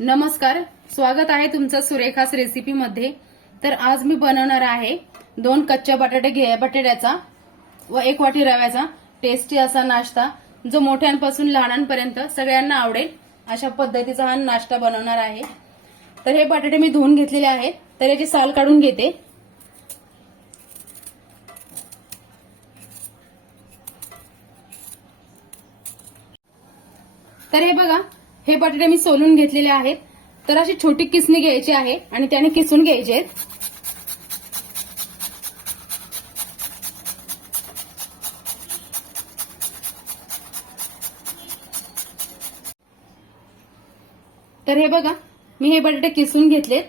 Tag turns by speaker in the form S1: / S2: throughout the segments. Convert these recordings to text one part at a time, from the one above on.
S1: नमस्कार स्वागत आहे तुमचं सुरेखास रेसिपीमध्ये तर आज मी बनवणार आहे दोन कच्चे बटाटे घे बटाट्याचा व एक वाटी रव्याचा टेस्टी असा नाश्ता जो मोठ्यांपासून लहानांपर्यंत सगळ्यांना आवडेल अशा पद्धतीचा हा नाश्ता बनवणार आहे. तर हे बटाटे मी धुवून घेतलेले आहेत तर याची साल काढून घेते. तर हे बघा हे बटाटे मी सोलून घेतलेले आहेत. तर अशी छोटी किसणी घ्यायची आहे आणि त्याने किसून घ्यायचे. आहेत तर हे बघा मी हे बटाटे किसून घेतले.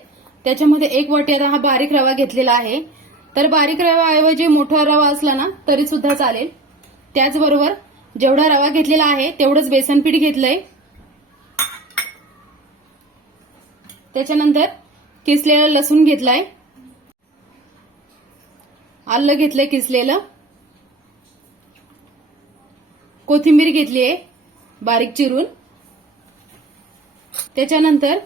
S1: त्याच्यामध्ये एक वाटी आता हा बारीक रवा घेतलेला आहे. तर बारीक रवाऐवजी मोठा रवा असला ना तरी सुद्धा चालेल. त्याचबरोबर जेवढा रवा घेतलेला आहे तेवढंच बेसनपीठ घेतलंय. त्याच्यानंतर किसलेलं लसूण घेतलाय. आलं घेतलंय किसलेलं. कोथिंबीर घेतली आहे बारीक चिरून. त्याच्यानंतर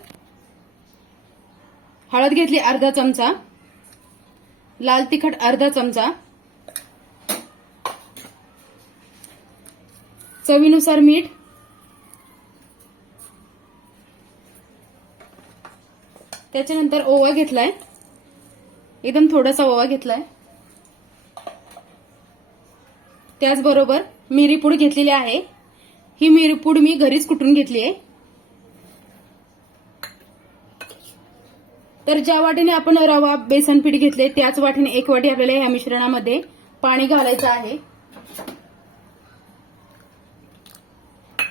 S1: हळद घेतली अर्धा चमचा. लाल तिखट अर्धा चमचा. चवीनुसार मीठ त्याच्यानंतर ओवा घेतलाय. एकदम थोडासा ओवा घेतलाय. त्याचबरोबर मिरीपूड घेतलेली आहे. ही मिरीपूड मी घरीच कुटून घेतली आहे. तर ज्या वाटीने आपण रवा बेसन पीठ घेतले त्याच वाटीने एक वाटी आपल्याला ह्या मिश्रणामध्ये पाणी घालायचं आहे.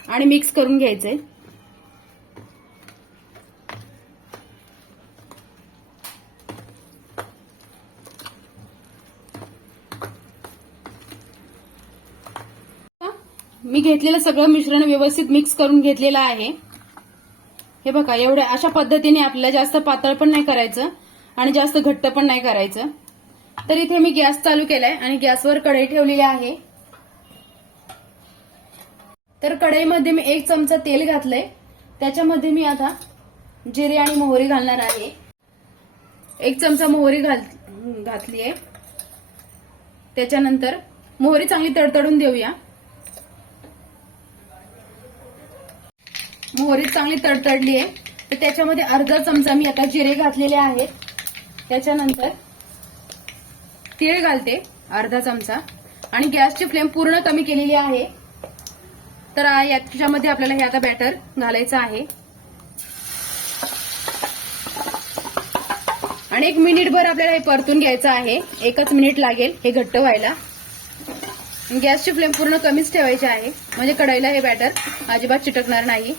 S1: आणि मिक्स करून घ्यायचंय. मी घेतलेलं सगळं मिश्रण व्यवस्थित मिक्स करून घेतलेलं आहे. हे बघा एवढ्या अशा पद्धतीने आपल्याला जास्त पातळ पण नाही करायचं आणि जास्त घट्ट पण नाही करायचं. तर इथे मी गॅस चालू केलाय आणि गॅसवर कढई ठेवलेली आहे. तर कढईमध्ये मी एक चमचा तेल घातलंय. त्याच्यामध्ये मी आता जिरे आणि मोहरी घालणार आहे. एक चमचा मोहरी घाल घातली आहे त्याच्यानंतर मोहरी चांगली तडतडून देऊया. मोहरी चांगली तडतडली आहे. तर त्याच्यामध्ये अर्धा चमचा मी आता जिरे घातलेले आहेत. त्याच्यानंतर तीळ घालते अर्धा चमचा. आणि गॅसची फ्लेम पूर्ण कमी केलेली आहे. तर याच्यामध्ये आपल्याला हे आता बॅटर घालायचं आहे. आणि एक मिनिटभर आपल्याला हे परतून घ्यायचं आहे. एकच मिनिट लागेल हे घट्ट व्हायला. गॅसची फ्लेम पूर्ण कमीच ठेवायची आहे. म्हणजे कढईला हे बॅटर अजिबात चिटकणार नाही.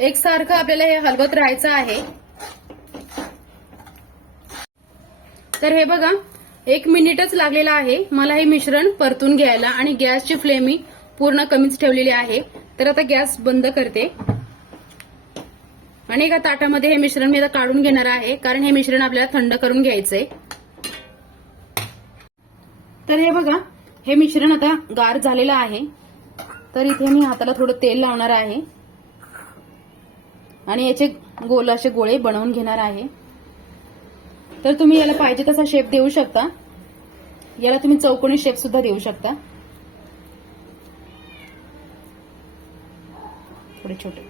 S1: एकसारखं आपल्याला हे हलवत राहायचं आहे. तर हे बघा एक मिनिटच लागलेला आहे. मला हे मिश्रण परतून घ्यायला आणि गॅसची फ्लेम मी पूर्ण कमीच ठेवलेली आहे. तर आता गॅस बंद करते. आणि एका ताटामध्ये हे मिश्रण मी आता काढून घेणार आहे कारण हे मिश्रण आपल्याला थंड करून घ्यायचंय. तर हे बघा हे मिश्रण आता गार झालेलं आहे. तर इथे मी हाताला थोडं तेल लावणार आहे. आणि याचे गोल असे गोळे बनवून घेणार आहे. तर तुम्ही याला पाहिजे तसा शेप देऊ शकता. याला तुम्ही चौकोनी शेप सुद्धा देऊ शकता. थोडे छोटे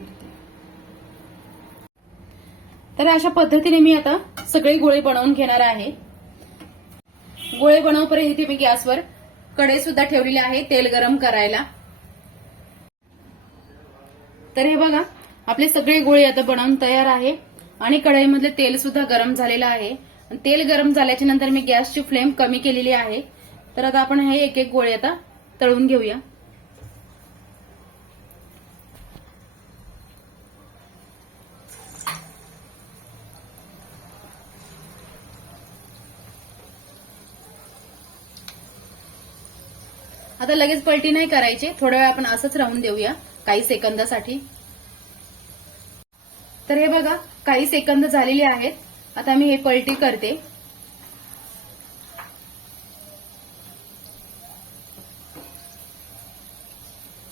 S1: तर अशा पद्धतीने मी आता सगळे गोळे बनवून घेणार आहे. गोळे बनवपर्यंत इथे मी गॅसवर कढई सुद्धा ठेवलेले आहे तेल गरम करायला. तर हे बघा आपले सगळे गोळे आता बनवून तयार आहे. आणि कढईमधले तेल सुद्धा गरम झालेलं आहे. तेल गरम झाल्याच्यानंतर मी गॅसची फ्लेम कमी केलेली आहे. तर आता आपण हे एक एक गोळे आता तळून घेऊया. आता लगेच पलटी नाही करायची. थोड्या वेळ आपण असंच राहून देऊया. काही सेकंदासाठी. तर हे बघा काही सेकंद झालेले आहेत. आता मी हे पलटी करते.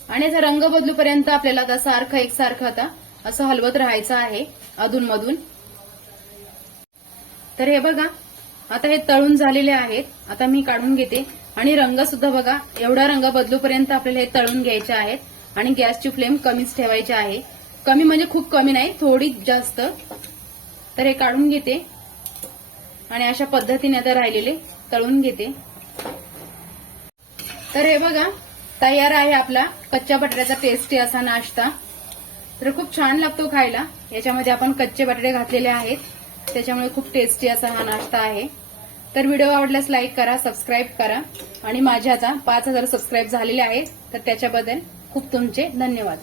S1: आणि याचा रंग बदलूपर्यंत आपल्याला आता सारखं एकसारखं आता असं हलवत राहायचं आहे अधूनमधून. तर हे बघा आता हे तळून झालेले आहेत. आता मी काढून घेते. आणि रंग सुद्धा बघा एवढा रंग बदलूपर्यंत आपल्याला हे तळून घ्यायचे आहेत. आणि गॅसची फ्लेम कमीच ठेवायची आहे. कमी म्हणजे खूप कमी नाही थोडी जास्त. तर हे काढून घेते. आणि अशा पद्धतीने आता राहिलेले तळून घेते. तर हे बघा तयार आहे आपला कच्च्या बटाट्याचा टेस्टी असा नाश्ता. तर खूप छान लागतो खायला. याच्यामध्ये आपण कच्चे बटाटे घातलेले आहेत. त्याच्यामुळे खूप टेस्टी असा हा नाश्ता आहे. तर व्हिडिओ आवडल्यास लाईक करा सबस्क्राईब करा. आणि माझ्या आता पाच हजार सबस्क्राईब झालेले आहेत. तर त्याच्याबद्दल खूप तुमचे धन्यवाद.